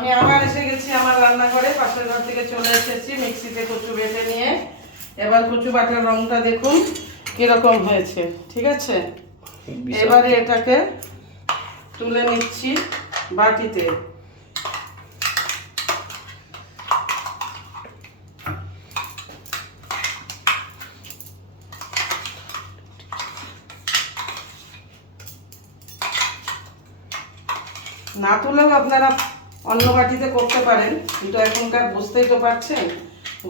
আমি আবার এসে গেছি আমার রান্নাঘরে, পাশের ঘর থেকে চলে এসেছি মিক্সিতে কচু বেটে নিয়ে। এবার কচু বাটার রংটা দেখুন কিরকম হয়েছে, ঠিক আছে। এবারে এটাকে তুলে নিচ্ছি বাটিতে। না তুলেও আপনারা অন্য বাটিতে করতে পারেন, কিন্তু এখনকার বুঝতেই তো পারছেন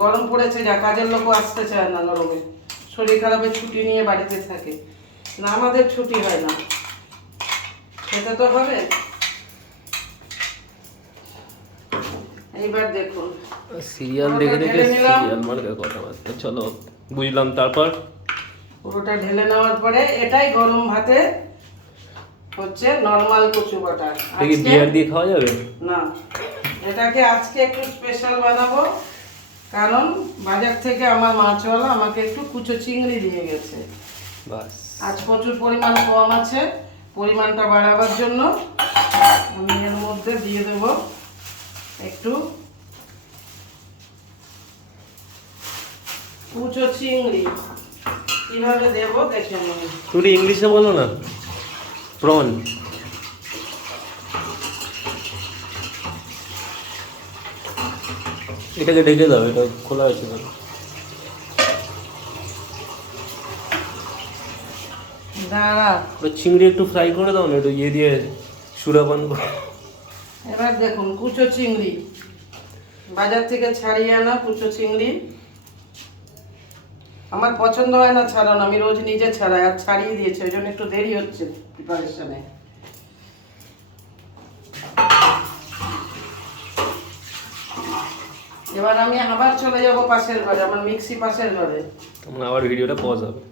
গরম পড়েছে, যা কাজের লোকও আসতে চায় না গরমে, শরীর খারাপের ছুটি নিয়ে বাড়িতে থাকে না, আমাদের ছুটি হয় না, খেতে তো হবে। এইবার দেখুন সিরিয়াল দেখে দেখে সিরিয়াল মার্কা কথাবার্তা, চলো বুঝলাম। তারপর পুরোটা ঢেলে নেওয়ার পরে এটাই গরম ভাতে হচ্ছে নরমাল কচু বাটা। কি বিয়ার দিয়ে খাওয়া যাবে না, এটাকে আজকে একটু স্পেশাল বানাবো, কারণ বাজার থেকে আমার মাছওয়ালা আমাকে একটু কুচো চিংড়ি দিয়ে গেছে। বাস, আজ প্রচুর পরিমাণ কম আছে, পরিমাণটা বাড়াবার জন্য আমি এর মধ্যে দিয়ে দেব একটু কুচো চিংড়ি। কিভাবে দেব দেখে নিন। তুমি ইংলিশে বলো না, প্রন। এটাকে ঢেকে দাও, এটা খোলা আছে কেন? দাঁড়া, চিংড়ি একটু ফ্রাই করে দাও না, একটু ইয়ে দিয়ে সুরাপান করে। এবার দেখুন কুচো চিংড়ি, বাজার থেকে ছাড়িয়ে আনা কুচো চিংড়ি। আমার পছন্দ হয় না ছাড়ানো, আমি রোজ নিজে ছাড়াই, আর ছাড়িয়ে দিয়েছে ওই জন্য একটু দেরি হচ্ছে প্রিপারেশনে। এবার আমি আবার চলে যাব পাশের ঘরে, আমার মিক্সি পাশের ঘরে। তখন আবার ভিডিওটা পজ হবে।